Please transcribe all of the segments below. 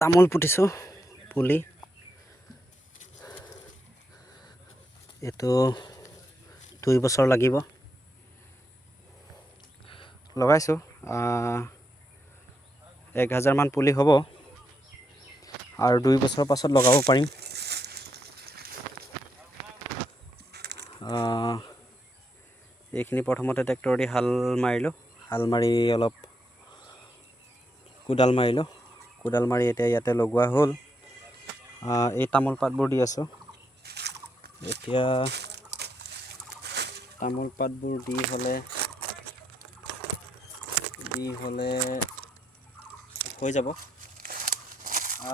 তামোল পুতিছোঁ পুলি এইটো 2 বছৰ লাগিব লগাইছোঁ 1000 মান পুলি হ'ব আৰু 2 বছৰ পাছত লগাব পাৰিম এইখিনি প্ৰথমতে ট্ৰেক্টৰ দি হাল মাৰিলোঁ হাল মাৰি অলপ কোদাল মাৰি এতিয়া ইয়াতে লগোৱা হ'ল এই তামোল পাতবোৰ দি আছোঁ এতিয়া তামোল পাতবোৰ দি হ'লে হৈ যাব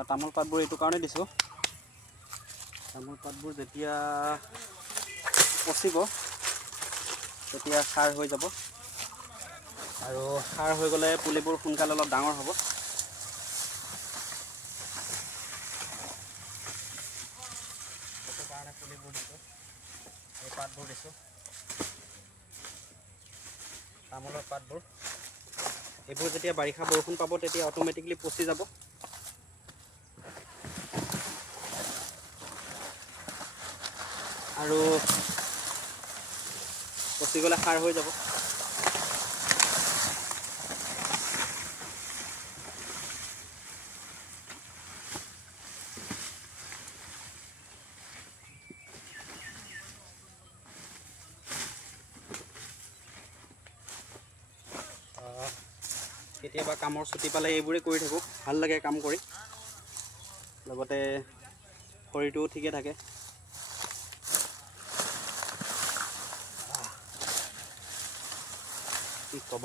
তামোল পাতবোৰ এইটো কাৰণে দিছোঁ তামোল পাতবোৰ যেতিয়া পচিব তেতিয়া সাৰ হৈ যাব আৰু সাৰ হৈ গ'লে পুলিবোৰ সোনকালে অলপ ডাঙৰ হ'ব সেইটো কাৰণে পুলিবোৰ দিছোঁ এই পাতবোৰ দিছোঁ তামোলৰ পাতবোৰ এইবোৰ যেতিয়া বাৰিষা বৰষুণ পাব তেতিয়া অট'মেটিকলি পচি যাব আৰু পচি গ'লে সাৰ হৈ যাব কেতিয়াবা কামৰ ছুটি পালে এইবোৰে কৰি থাকোঁ ভাল লাগে কাম কৰি লগতে শৰীৰটোও ঠিকে থাকে কি ক'ব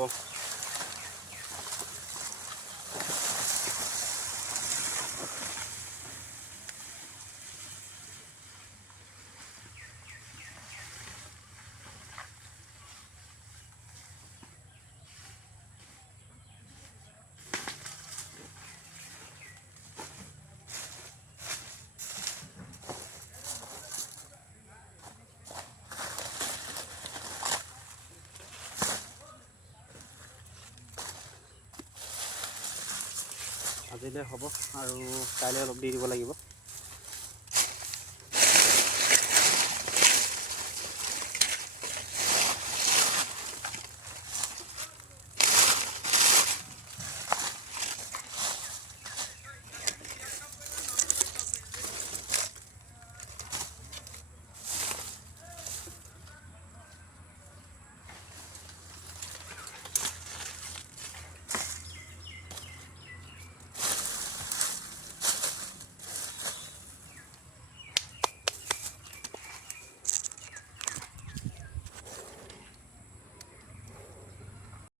আজিলৈ হ'ব আৰু কাইলৈ অলপ দি দিব লাগিব